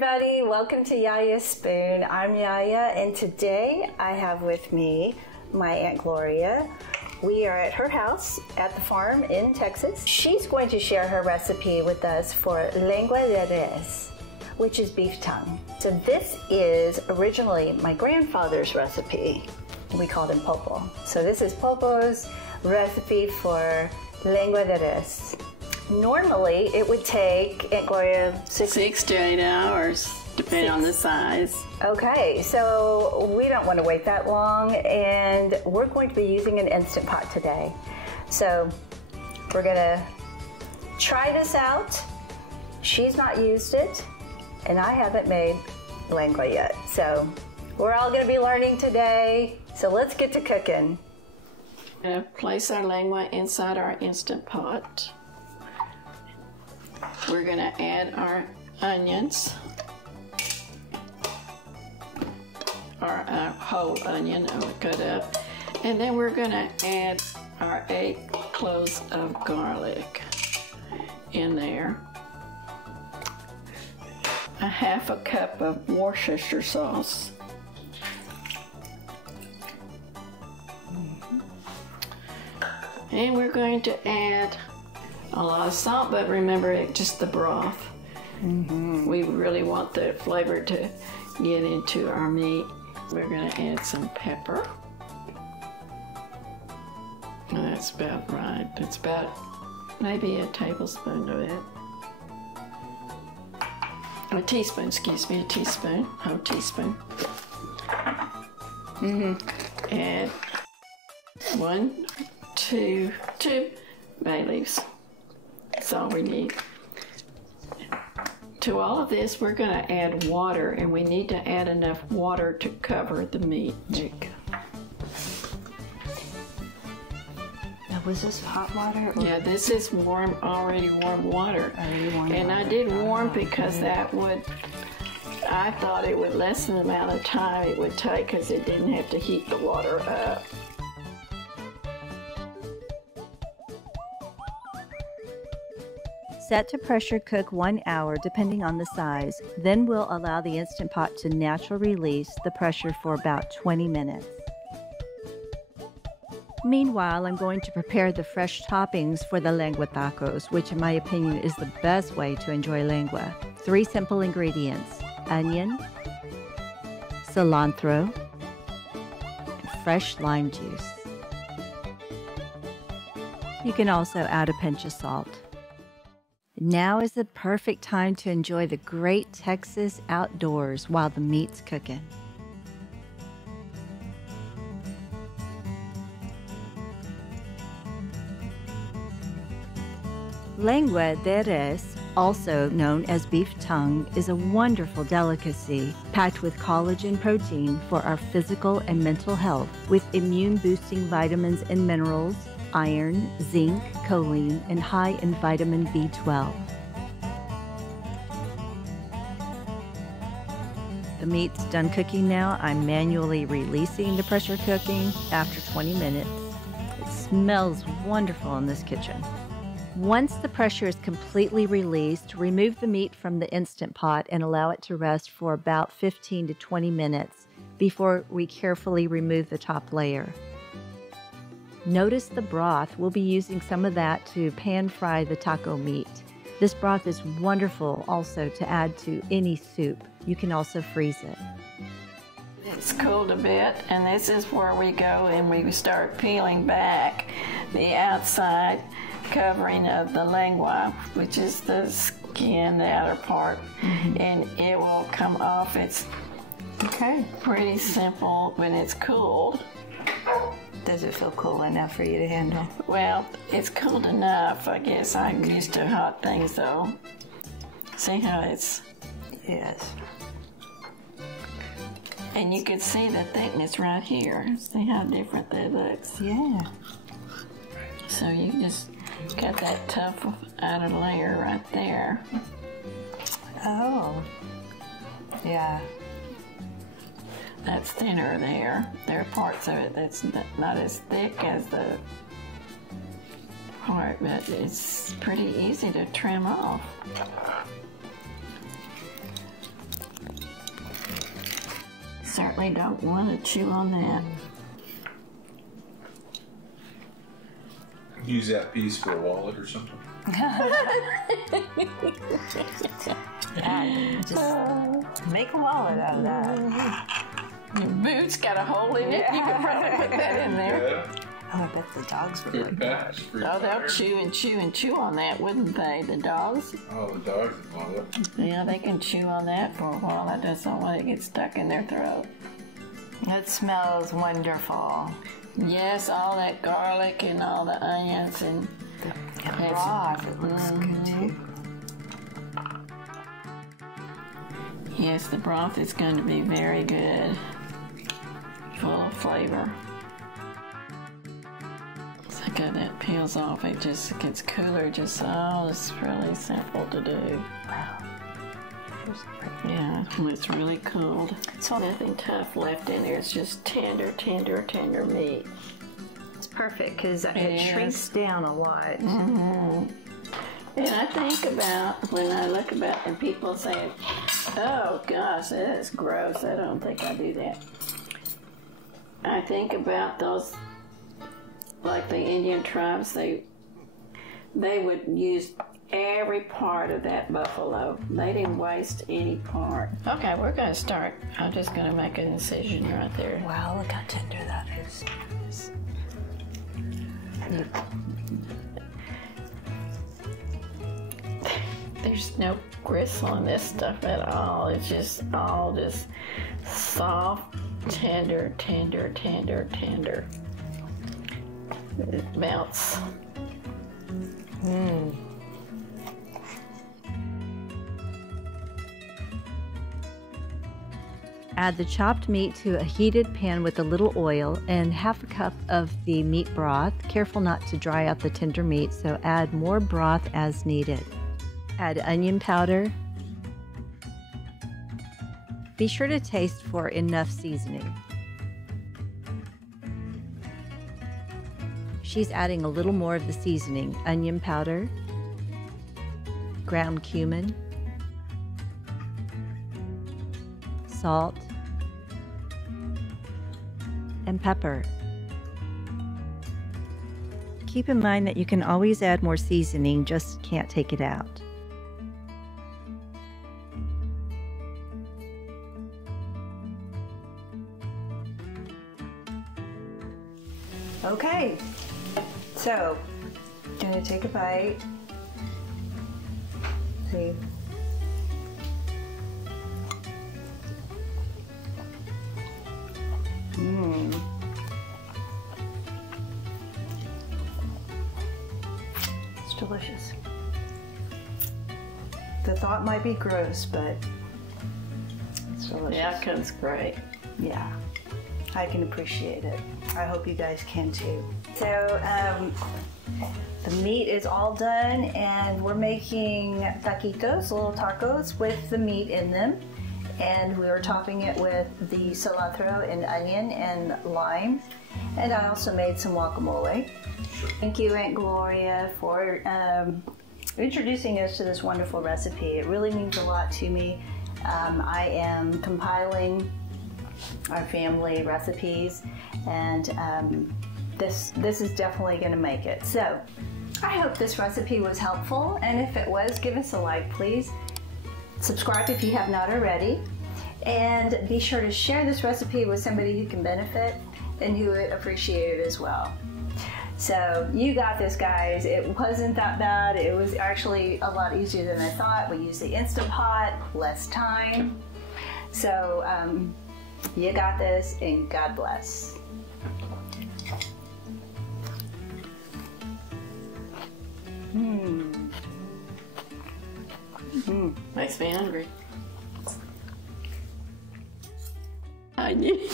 everybody, welcome to Yaya's Spoon. I'm Yaya, and today I have with me my Aunt Gloria. We are at her house at the farm in Texas. She's going to share her recipe with us for lengua de res, which is beef tongue. So this is originally my grandfather's recipe. We called him Popo. So this is Popo's recipe for lengua de res. Normally, it would take, Aunt Gloria, 6 to 8 hours, depending on the size. Okay, so we don't want to wait that long, and we're going to be using an Instant Pot today. So we're going to try this out. She's not used it, and I haven't made lengua yet. So we're all going to be learning today. So let's get to cooking. We're going to place our lengua inside our Instant Pot. We're going to add our onions, our whole onion cut up, and then we're going to add our 8 cloves of garlic in there, a half a cup of Worcestershire sauce, and we're going to add a lot of salt, but remember, it's just the broth. We really want the flavor to get into our meat. We're going to add some pepper. That's about right. It's about maybe a tablespoon of it. A teaspoon, excuse me, a teaspoon, whole teaspoon. Add 1, 2 bay leaves. That's all we need. To all of this, we're going to add water, and we need to add enough water to cover the meat. Now, was this hot water? Or? Yeah, this is warm, already warm water. And I did warm because that would, I thought it would lessen the amount of time it would take because it didn't have to heat the water up. Set to pressure cook 1 hour depending on the size. Then we'll allow the Instant Pot to naturally release the pressure for about 20 minutes. Meanwhile, I'm going to prepare the fresh toppings for the lengua tacos, which in my opinion is the best way to enjoy lengua. 3 simple ingredients: onion, cilantro, and fresh lime juice. You can also add a pinch of salt. Now is the perfect time to enjoy the great Texas outdoors while the meat's cooking. Lengua de res, also known as beef tongue, is a wonderful delicacy packed with collagen protein for our physical and mental health, with immune-boosting vitamins and minerals, iron, zinc, choline, and high in vitamin B12. The meat's done cooking now. I'm manually releasing the pressure cooking after 20 minutes. It smells wonderful in this kitchen. Once the pressure is completely released, remove the meat from the Instant Pot and allow it to rest for about 15 to 20 minutes before we carefully remove the top layer. Notice the broth. We'll be using some of that to pan fry the taco meat. This broth is wonderful also to add to any soup. You can also freeze it. It's cooled a bit, and this is where we go and we start peeling back the outside covering of the lengua, which is the skin, the outer part, and it will come off. It's pretty simple when it's cooled. Does it feel cool enough for you to handle? Well, it's cooled enough. I guess I'm used to hot things, though. See how it's... Yes. And you can see the thickness right here. See how different that looks? Yeah. So you just got that tough outer layer right there. Oh. Yeah. That's thinner there. There are parts of it that's not as thick as the part, but it's pretty easy to trim off. definitely don't want to chew on that. Use that piece for a wallet or something. Just make a wallet out of that. Your boot's got a hole in it. You could probably put that in there. Yeah. Oh, I bet the dogs would Good like patch. Oh, they'll chew and chew and chew on that, wouldn't they, the dogs? Oh, the dogs love it. Yeah, they can chew on that for a while. I just don't want it to get stuck in their throat. It smells wonderful. Yes, all that garlic and all the onions and And broth, it looks good too. yes, the broth is going to be very good, full of flavor. So good, that peels off. It just gets cooler. It's really simple to do. Wow. Yeah, when it's really cooled. So nothing tough left in there. It's just tender, tender, tender meat. It's perfect because it is. shrinks down a lot. And I think about when I look about and people say, "Oh gosh, that's gross." I don't think I do that. I think about those, like the Indian tribes. They would use every part of that buffalo. They didn't waste any part. Okay, we're gonna start. I'm just gonna make an incision right there. Wow, look how tender that is. There's no gristle in this stuff at all. It's just all just soft, tender, tender, tender, tender. It melts. Add the chopped meat to a heated pan with a little oil and half a cup of the meat broth. Careful not to dry out the tender meat, so add more broth as needed. Add onion powder. Be sure to taste for enough seasoning. She's adding a little more of the seasoning: onion powder, ground cumin, salt, and pepper. Keep in mind that you can always add more seasoning, just can't take it out. Okay, so I'm gonna take a bite. See. It's delicious. The thought might be gross, but it's delicious. The outcome's great. Yeah, I can appreciate it. I hope you guys can too. So the meat is all done, and we're making taquitos, little tacos with the meat in them. And we were topping it with the cilantro and onion and lime. And I also made some guacamole. Thank you, Aunt Gloria, for introducing us to this wonderful recipe. It really means a lot to me. I am compiling our family recipes, and this is definitely going to make it. So I hope this recipe was helpful, and if it was, give us a like, please. Subscribe if you have not already, and be sure to share this recipe with somebody who can benefit and who would appreciate it as well. So you got this, guys. It wasn't that bad. It was actually a lot easier than I thought. We used the Instant Pot, less time. So you got this, and God bless. Makes me hungry. I knew.